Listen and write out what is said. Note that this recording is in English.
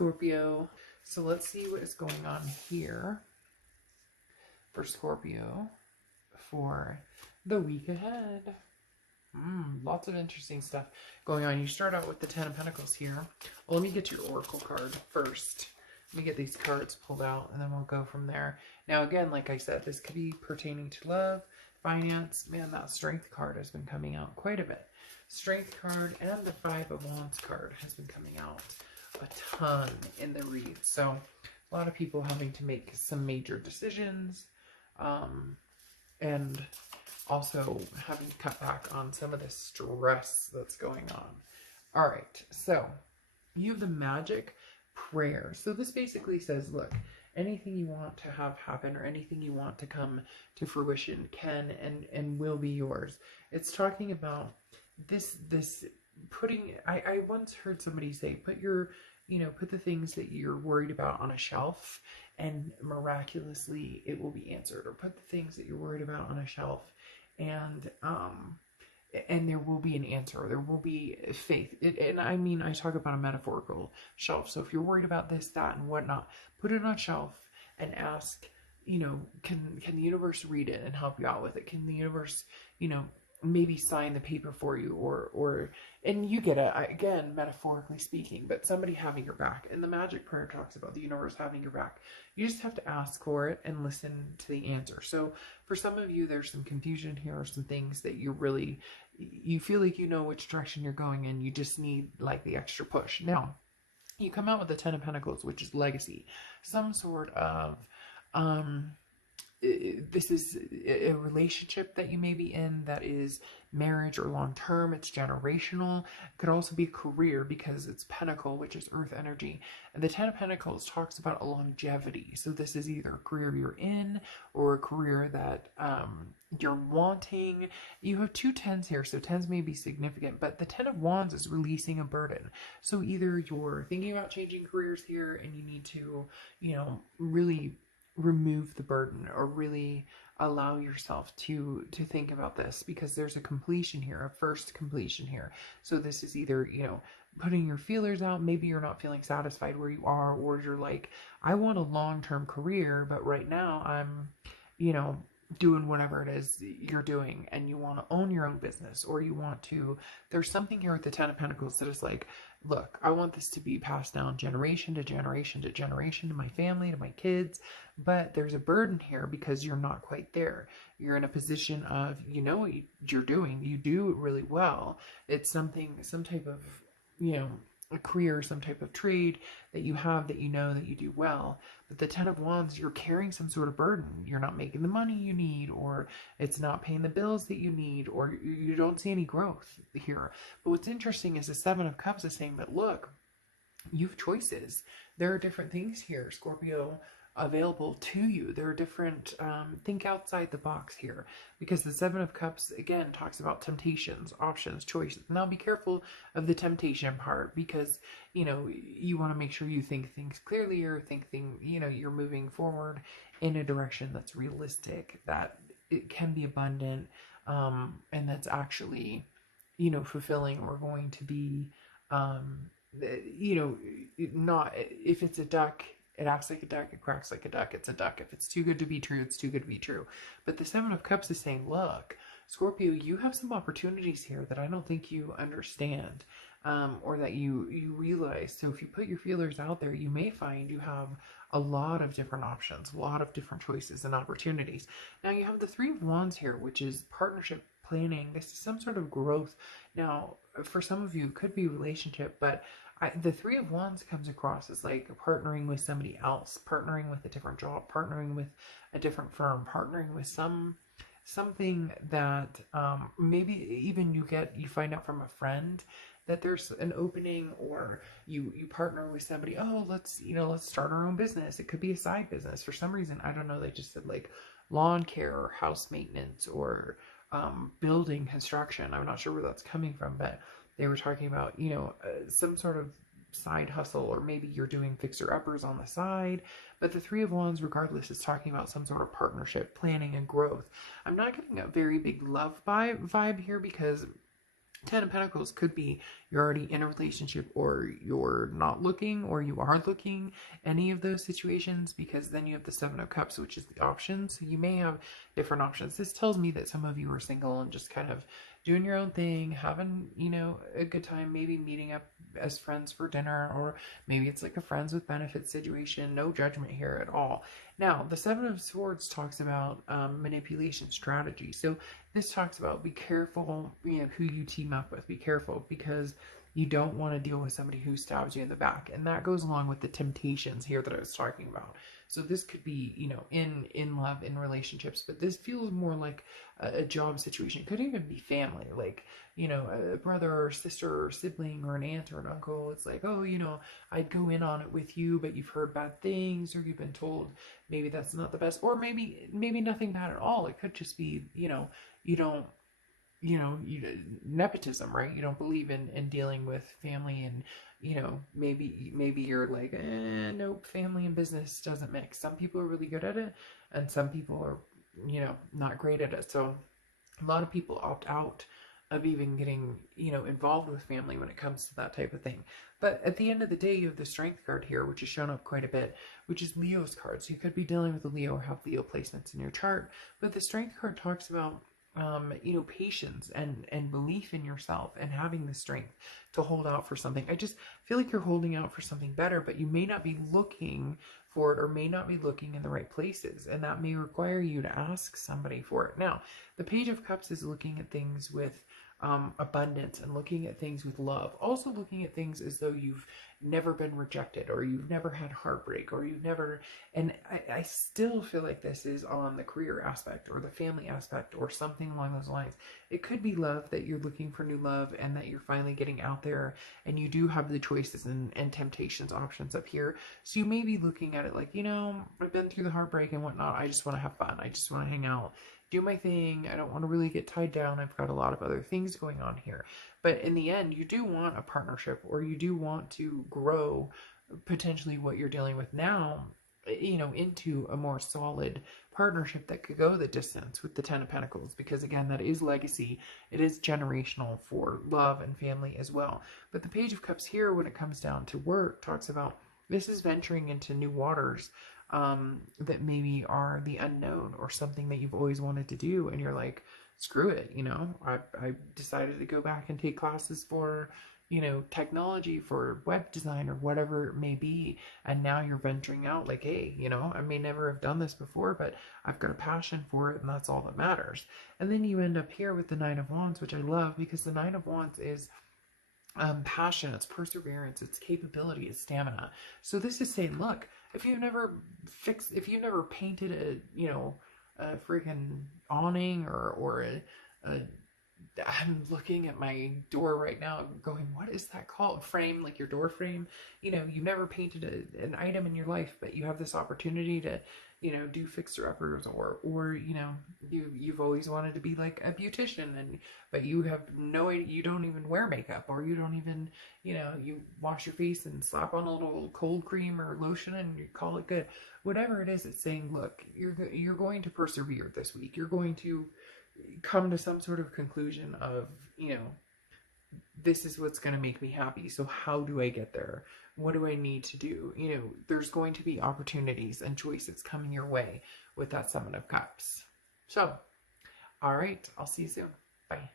Scorpio. So let's see what is going on here for Scorpio for the week ahead. Lots of interesting stuff going on. You start out with the Ten of Pentacles here. Well, let me get your Oracle card first. Let me get these cards pulled out, and then we'll go from there. Now, again, like I said, this could be pertaining to love, finance. Man, that Strength card has been coming out quite a bit. Strength card and the Five of Wands card has been coming out a ton in the read. So, a lot of people having to make some major decisions, and also having to cut back on some of the stress that's going on. All right, so you have the Magic Prayer. So this basically says, look, anything you want to have happen or anything you want to come to fruition can and will be yours. It's talking about this putting, I once heard somebody say, put the things that you're worried about on a shelf and miraculously it will be answered. Or put the things that you're worried about on a shelf and there will be an answer. There will be faith. And I mean, I talk about a metaphorical shelf. So if you're worried about this, that, and whatnot, put it on a shelf and ask, can the universe read it and help you out with it? Can the universe, maybe sign the paper for you and you get it, again, metaphorically speaking, but somebody having your back. And the Magic Prayer talks about the universe having your back. You just have to ask for it and listen to the answer. So for some of you, there's some confusion here or some things that you feel like you know which direction you're going in. You just need like the extra push. Now, you come out with the Ten of Pentacles, which is legacy. Some sort of, this is a relationship that you may be in that is marriage or long-term. It's generational. It could also be career because it's Pentacle, which is earth energy. And the Ten of Pentacles talks about a longevity. So this is either a career you're in or a career that you're wanting. You have two tens here, so tens may be significant, but the Ten of Wands is releasing a burden. So either you're thinking about changing careers here and you need to, really remove the burden or really allow yourself to think about this, because there's a completion here, a first completion here. So this is either, putting your feelers out. Maybe you're not feeling satisfied where you are, or you're like, I want a long-term career, but right now I'm, doing whatever it is you're doing, and you want to own your own business, or you want to, there's something here with the Ten of Pentacles that is like, look, I want this to be passed down generation to generation to generation to my family, to my kids, but there's a burden here because you're not quite there. You're in a position of, what you're doing, you do it really well. It's something, some type of, a career, some type of trade that you have that that you do well. But the Ten of Wands, you're carrying some sort of burden. You're not making the money you need, or it's not paying the bills that you need, or you don't see any growth here. But what's interesting is the Seven of Cups is saying that, look, you have choices. There are different things here, Scorpio, available to you. There are different, think outside the box here, because the Seven of Cups, again, talks about temptations, options, choices. Now be careful of the temptation part, because, you want to make sure you think things clearly, or you're moving forward in a direction that's realistic, that it can be abundant, and that's actually, fulfilling, or going to be, not, if it's a duck, it acts like a duck, it quacks like a duck, it's a duck. If it's too good to be true, it's too good to be true. But the Seven of Cups is saying, look, Scorpio, you have some opportunities here that I don't think you understand, or that you realize. So if you put your feelers out there, you may find you have a lot of different options, a lot of different choices and opportunities. Now you have the Three of Wands here, which is partnership planning. This is some sort of growth. Now, for some of you, it could be relationship, but the Three of Wands comes across as like partnering with somebody else, partnering with a different job, partnering with a different firm, partnering with something that maybe even you find out from a friend that there's an opening, or you partner with somebody. Oh, let's start our own business. It could be a side business. For some reason, I don't know, they just said like lawn care or house maintenance or building construction. I'm not sure where that's coming from, but they were talking about, some sort of side hustle, or maybe you're doing fixer-uppers on the side. But the Three of Wands, regardless, is talking about some sort of partnership, planning, and growth. I'm not getting a very big love vibe here, because Ten of Pentacles could be you're already in a relationship, or you're not looking, or you are looking, any of those situations, because then you have the Seven of Cups, which is the options. So you may have different options. This tells me that some of you are single and just kind of doing your own thing, having, a good time, maybe meeting up as friends for dinner, or maybe it's like a friends with benefits situation. No judgment here at all. Now, the Seven of Swords talks about manipulation strategy. So this talks about be careful, who you team up with. Be careful, because you don't want to deal with somebody who stabs you in the back. And that goes along with the temptations here that I was talking about. So this could be, in love, in relationships, but this feels more like a job situation. Could even be family, like, a brother or sister or sibling or an aunt or an uncle. It's like, oh, I'd go in on it with you, but you've heard bad things, or you've been told maybe that's not the best, or maybe nothing bad at all. It could just be, you don't, nepotism, right? You don't believe in dealing with family, and maybe you're like, nope, family and business doesn't mix. Some people are really good at it, and some people are, not great at it. So a lot of people opt out of even getting, involved with family when it comes to that type of thing. But at the end of the day, you have the Strength card here, which has shown up quite a bit, which is Leo's card. So you could be dealing with a Leo or have Leo placements in your chart. But the Strength card talks about patience and belief in yourself, and having the strength to hold out for something. I just feel like you're holding out for something better, but you may not be looking for it, or may not be looking in the right places, and that may require you to ask somebody for it. Now, the Page of Cups is looking at things with abundance, and looking at things with love, also looking at things as though you've never been rejected, or you've never had heartbreak, or you've never, and I still feel like this is on the career aspect or the family aspect or something along those lines. It could be love, that you're looking for new love, and that you're finally getting out there, and you do have the choices and temptations options up here. So you may be looking at it like, I've been through the heartbreak and whatnot, I just want to have fun, I just want to hang out, do my thing. I don't want to really get tied down. I've got a lot of other things going on here. But in the end, you do want a partnership, or you do want to grow potentially what you're dealing with now, into a more solid partnership that could go the distance with the Ten of Pentacles, because again, that is legacy. It is generational for love and family as well. But the Page of Cups here, when it comes down to work, talks about this is venturing into new waters, that maybe are the unknown, or something that you've always wanted to do, and you're like, screw it, I decided to go back and take classes for, technology, for web design, or whatever it may be, and now you're venturing out like, hey, I may never have done this before, but I've got a passion for it, and that's all that matters. And then you end up here with the Knight of Wands, which I love, because the Knight of Wands is passion, it's perseverance, it's capability, it's stamina. So this is saying, look, if you've never painted a freaking awning, or I'm looking at my door right now going, what is that called? Frame, like your door frame. You've never painted an item in your life, but you have this opportunity to, do fixer-uppers, or you've always wanted to be like a beautician, but you have no idea, you don't even wear makeup, or you don't even, you wash your face and slap on a little cold cream or lotion and you call it good. Whatever it is, it's saying, look, you're going to persevere this week. You're going to come to some sort of conclusion of, this is what's going to make me happy. So how do I get there? What do I need to do? There's going to be opportunities and choices coming your way with that Seven of Cups. So, all right, I'll see you soon. Bye.